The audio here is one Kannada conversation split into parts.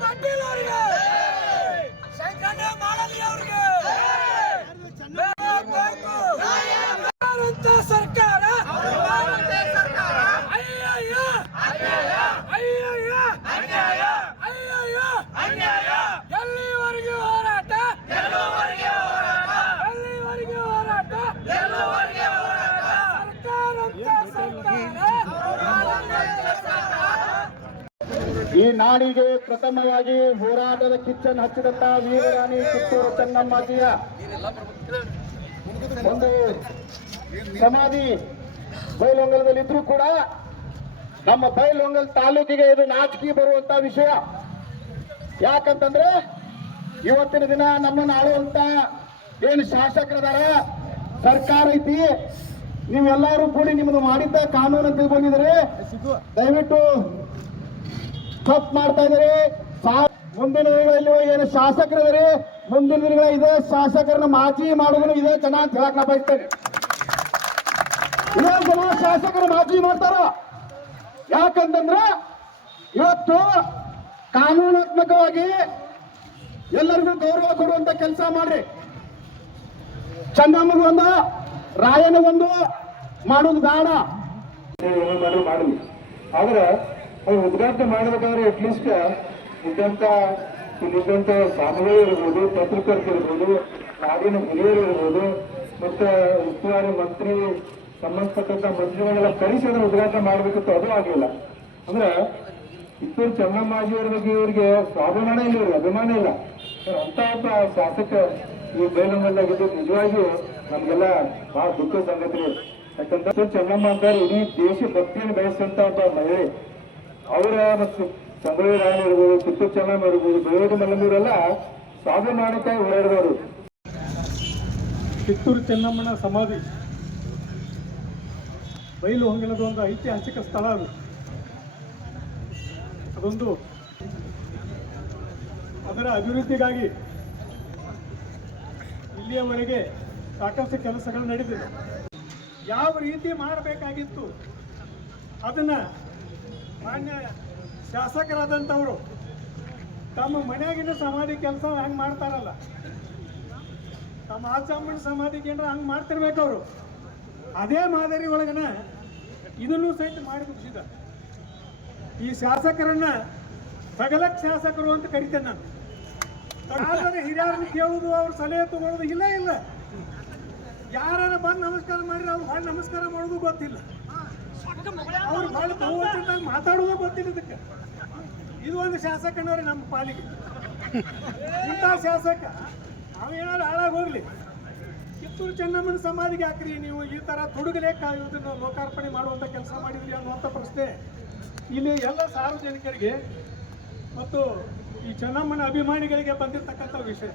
ಪಾಟೀಲ್ ಅವರಿಗೆ, ಶಂಕರಣ್ಣ ಮಾಡಲಿ ಅವರಿಗೆ ಸರ್ಕಾರ ಎಲ್ಲಿವರೆಗೆ ಹೋರಾಟ, ಎಲ್ಲಿವರೆಗೆ ಹೋರಾಟ, ಈ ನಾಡಿಗೆ ಪ್ರಥಮವಾಗಿ ಹೋರಾಟದ ಕಿಚ್ಚನ್ನು ಹಚ್ಚಿದಂತ ವೀರರಾಣಿ ಕಿತ್ತೂರು ಚೆನ್ನಮ್ಮಾಜಿಯ ಒಂದು ಸಮಾಧಿ ಬೈಲಹೊಂಗಲದಲ್ಲಿದ್ರೂ ಕೂಡ ನಮ್ಮ ಬೈಲಹೊಂಗಲ ತಾಲೂಕಿಗೆ ಇದು ನಾಚಿಕೆ ಬರುವಂತ ವಿಷಯ. ಯಾಕಂತಂದ್ರೆ ಇವತ್ತಿನ ದಿನ ನಮ್ಮನ್ನು ಆಳುವಂತ ಏನು ಶಾಸಕರದಾರ, ಸರ್ಕಾರ ಐತಿ, ನೀವೆಲ್ಲರೂ ಕೂಡಿ ನಿಮ್ಮದು ಮಾಡಿದ್ದ ಕಾನೂನು ಅಂತ ಬಂದಿದ್ರೆ ದಯವಿಟ್ಟು ತಪ್ಪು ಮಾಡ್ತಾ ಇದ್ದೀರಿ. ಮುಂದಿನ ದಿನಗಳಲ್ಲಿ ಏನು ಶಾಸಕರಿದ್ದಾರೆ, ಮುಂದಿನ ದಿನಗಳ ಇದೆ ಶಾಸಕರನ್ನ ಮಾಜಿ ಮಾಡೋದು ಇದೆ ಜನ ಅಂತ ಹೇಳಕ್ ನಾ ಬಯಸ್ತೇನೆ. ಇದೇ ಜನ ಶಾಸಕರು ಮಾಜಿ ಮಾಡ್ತಾರ. ಯಾಕಂತಂದ್ರೆ ಇವತ್ತು ಕಾನೂನಾತ್ಮಕವಾಗಿ ಎಲ್ಲರಿಗೂ ಗೌರವ ಕೊಡುವಂತ ಕೆಲಸ ಮಾಡ್ರಿ. ಚನ್ನಮ್ಮಗೊಂದು ರಾಯನಿಗೊಂದು ಮಾಡೋದು ಬೇಡ, ಮಾಡಲಿ. ಆದ್ರೆ ಅದು ಉದ್ಘಾಟನೆ ಮಾಡಬೇಕಾದ್ರೆ ಅಟ್ಲೀಸ್ಟ್ ಇದ್ದಂತ ಸ್ವಾಮಿಗಳು ಇರ್ಬೋದು, ಪತ್ರಕರ್ತರಿರ್ಬೋದು, ನಾಡಿನ ಹಿರಿಯರು ಇರ್ಬೋದು, ಮತ್ತೆ ಉಸ್ತುವಾರಿ ಮಂತ್ರಿ, ಸಂಬಂಧಪಟ್ಟಂತ ಮಂತ್ರಿಗಳೆಲ್ಲ ಕಳಿಸಿ ಅದನ್ನು ಉದ್ಘಾಟನೆ ಮಾಡಬೇಕಿತ್ತು. ಅದು ಆಗಲಿಲ್ಲ. ಅಂದ್ರೆ ಕಿತ್ತೂರು ಚೆನ್ನಮ್ಮಾಜಿಯವರ ಬಗ್ಗೆ ಇವರಿಗೆ ಸ್ವಾಭಿಮಾನ ಇಲ್ಲ, ಇವ್ರಿಗೆ ಅಭಿಮಾನ ಇಲ್ಲ. ಅಂತ ಒಬ್ಬ ಶಾಸಕ ಈ ಬೈಲಹೊಂಗಲದಾಗಿದ್ದು ನಿಜವಾಗಿಯೂ ನಮ್ಗೆಲ್ಲ ಬಹಳ ದುಃಖ ಸಂಗತಿ. ಯಾಕಂದ್ರೆ ಚೆನ್ನಮ್ಮ ಅಂತಾರೆ ಇಡೀ ದೇಶ ಭಕ್ತಿಯನ್ನು ಬಯಸುವಂತ ಒಬ್ಬ ಮಹಿಳೆ. ಅವರ ಮತ್ತು ಸಂಗೊಳ್ಳಿ ರಾಯಣ್ಣ ಇರ್ಬೋದು, ಕಿತ್ತೂರು ಚೆನ್ನಮ್ಮ ಇರ್ಬೋದು, ಬೆಳವಡಿ ಮಲ್ಲಮ್ಮವರೆಲ್ಲ ಸ್ವಾಭಿಮಾನಕ್ಕಾಗಿ ಹೋರಾಡಿದವರು. ಕಿತ್ತೂರು ಚೆನ್ನಮ್ಮನ ಸಮಾಧಿ ಬೈಲಹೊಂಗಲದ ಒಂದು ಐತಿಹಾಸಿಕ ಸ್ಥಳ. ಅದೊಂದು ಅದರ ಅಭಿವೃದ್ಧಿಗಾಗಿ ಇಲ್ಲಿಯವರೆಗೆ ಸಾಕಷ್ಟು ಕೆಲಸಗಳು ನಡೆದಿದೆ. ಯಾವ ರೀತಿ ಮಾಡಬೇಕಾಗಿತ್ತು ಅದನ್ನ ಮಾನ್ಯ ಶಾಸಕರಾದಂಥವರು ತಮ್ಮ ಮನೆಯಾಗಿನ ಸಮಾಧಿ ಕೆಲಸ ಹಂಗೆ ಮಾಡ್ತಾರಲ್ಲ, ತಮ್ಮ ಆಚಾಮಣ್ಣ ಸಮಾಧಿ ಕೇಂದ್ರ ಹಂಗೆ ಮಾಡ್ತಿರ್ಬೇಕು ಅವರು. ಅದೇ ಮಾದರಿ ಒಳಗನ ಇದನ್ನು ಸಹಿತ ಮಾಡಿ ಮುಗಿಸಿದ. ಈ ಶಾಸಕರನ್ನ ತಗಲಕ್ ಶಾಸಕರು ಅಂತ ಕರಿತೇನೆ ನಾನು. ಆದರೆ ಹಿರಿಯರನ್ನು ಕೇಳುವುದು, ಅವ್ರ ಸಲಹೆ ತಗೊಳ್ಳೋದು ಇಲ್ಲ. ಯಾರ ಬಂದು ನಮಸ್ಕಾರ ಮಾಡಿದ್ರೆ ಅವ್ರು ಭಾಳ ನಮಸ್ಕಾರ ಮಾಡೋದು ಗೊತ್ತಿಲ್ಲ, ಅವ್ರು ಭಾಳ ಬಹುವಚನದಾಗ ಮಾತಾಡೋದು ಗೊತ್ತಿಲ್ಲ. ಇದಕ್ಕೆ ಇದು ಒಂದು ಶಾಸಕನವ್ರೆ ನಮ್ಮ ಪಾಲಿಗೆ. ಇಂಥ ಶಾಸಕ ನಾವೇನಾದ್ರು ಹಾಳಾಗಿ ಹೋಗ್ಲಿ, ಕಿತ್ತೂರು ಚೆನ್ನಮ್ಮನ ಸಮಾಧಿಗೆ ಹಾಕ್ರಿ ನೀವು ಈ ಥರ ತುಡುಗಲೇಕ ಇದನ್ನು ಲೋಕಾರ್ಪಣೆ ಮಾಡುವಂಥ ಕೆಲಸ ಮಾಡಿದ್ರಿ ಅನ್ನುವಂಥ ಪ್ರಶ್ನೆ ಇಲ್ಲಿ ಎಲ್ಲ ಸಾರ್ವಜನಿಕರಿಗೆ ಮತ್ತು ಈ ಚೆನ್ನಮ್ಮನ ಅಭಿಮಾನಿಗಳಿಗೆ ಬಂದಿರತಕ್ಕಂಥ ವಿಷಯ.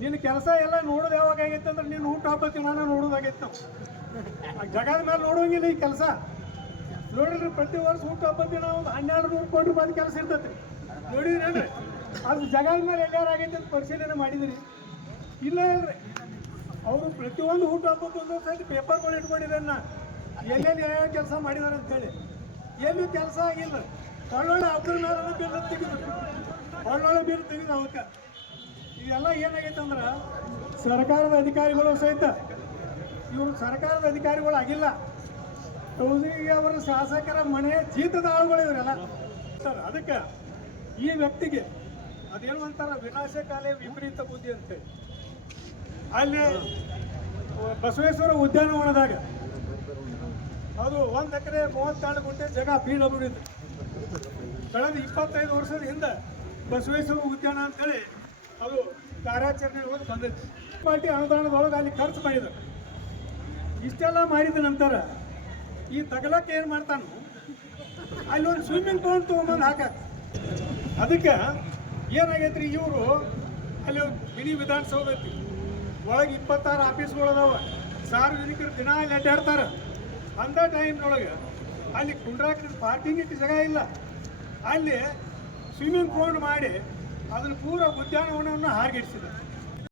ನಿನ್ನ ಕೆಲಸ ಎಲ್ಲ ನೋಡೋದು ಯಾವಾಗ ಆಗೈತೆ ಅಂದ್ರೆ ನೀನು ಊಟ ಹಬ್ಬತ್ತಿ ನಾನು ನೋಡೋದಾಗೈತೆ. ನಾವು ಜಗದ ಮೇಲೆ ನೋಡುವಂಗಿಲ್ಲ ಈ ಕೆಲಸ. ನೋಡಿದ್ರೆ ಪ್ರತಿ ವರ್ಷ ಊಟ ಹಬ್ಬತ್ತಿ ನಾವು 1200 ಕೋಟಿ ರೂಪಾಯಿ ಕೆಲಸ ಇರ್ತೈತಿ. ನೋಡಿದ್ರಿ ಅದು ಜಗದ ಮೇಲೆ ಎಲ್ಲಾರು ಆಗೈತೆ ಅಂತ ಪರಿಶೀಲನೆ ಮಾಡಿದ್ರಿ ಇಲ್ಲ ಅಲ್ರಿ? ಅವರು ಪ್ರತಿಯೊಂದು ಊಟ ಹಬ್ಬಕ್ಕೆ ಒಂದೊಂದು ಸೈಡ್ ಪೇಪರ್ಗಳು ಇಟ್ಕೊಂಡಿದ್ದನ್ನ ಎಲ್ಲೆಲ್ಲಿ ಯಾವ ಕೆಲಸ ಮಾಡಿದಾರೆ ಅಂತೇಳಿ ಎಲ್ಲೂ ಕೆಲಸ ಆಗಿಲ್ಲ. ಒಳ್ಳೊಳ್ಳೆ ಹಬ್ಬದ ಮೇಲೆ ಬಿಲ್ ತೆಗೆದ್ರು, ಒಳ್ಳೊಳ್ಳೆ ಬಿಲ್ ತೆಗೆದು ಅವಕ್ಕೆ ಇದೆಲ್ಲ ಏನಾಗೈತೆ ಅಂದ್ರೆ ಸರ್ಕಾರದ ಅಧಿಕಾರಿಗಳು ಸಹಿತ ಇವರು ಸರ್ಕಾರದ ಅಧಿಕಾರಿಗಳು ಆಗಿಲ್ಲ. ಟೌಸಿಗೆ ಅವರ ಶಾಸಕರ ಮನೆ ಜೀತದ ಆಳುಗಳು ಇವರೆಲ್ಲ ಸರ್. ಅದಕ್ಕೆ ಈ ವ್ಯಕ್ತಿಗೆ ಅದೇನು ಅಂತಾರ ವಿನಾಶಕಾಲೇ ವಿಪರೀತ ಬುದ್ಧಿ ಅಂತೇಳಿ ಅಲ್ಲಿ ಬಸವೇಶ್ವರ ಉದ್ಯಾನವನದಾಗ ಅದು 1 ಎಕರೆ 32 ಗುಂಟೆ ಜಾಗ PWD ಕಳೆದ 25 ವರ್ಷದ ಹಿಂದೆ ಬಸವೇಶ್ವರ ಉದ್ಯಾನ ಅಂತೇಳಿ ಅದು ಕಾರ್ಯಾಚರಣೆ ಒಳಗೆ ಬಂದೈತಿ. ಪಾರ್ಟಿ ಅನುದಾನದೊಳಗೆ ಅಲ್ಲಿ ಖರ್ಚು ಮಾಡಿದ್ರು. ಇಷ್ಟೆಲ್ಲ ಮಾಡಿದ ನಂತರ ಈ ತಗಲಕ್ಕೆ ಏನು ಮಾಡ್ತಾನು, ಅಲ್ಲಿ ಒಂದು ಸ್ವಿಮ್ಮಿಂಗ್ ಪೂಲ್ ತೊಗೊಂಬಂದು ಹಾಕಾಕ. ಅದಕ್ಕೆ ಏನಾಗೈತ್ರಿ, ಇವರು ಅಲ್ಲಿ ಮಿನಿ ವಿಧಾನಸೌಧ ಐತಿ, ಒಳಗೆ 26 ಆಫೀಸ್ಗಳು ಅದಾವ, ಸಾರ್ವಜನಿಕರು ದಿನ ಅಲ್ಲಿ ಅಡ್ಡಾಡ್ತಾರೆ. ಅಂಥ ಟೈಮ್ನೊಳಗೆ ಅಲ್ಲಿ ಕುಂಡ್ರಾಕ ಪಾರ್ಕಿಂಗ್ ಇಟ್ಟು ಜಾಗ ಇಲ್ಲ. ಅಲ್ಲಿ ಸ್ವಿಮ್ಮಿಂಗ್ ಪೂಲ್ ಮಾಡಿ ಅದನ್ನು ಪೂರ ಉದ್ಯಾನವನವನ್ನು ಹಾರ್ಗೆಡಿಸಿದ್ದಾರೆ.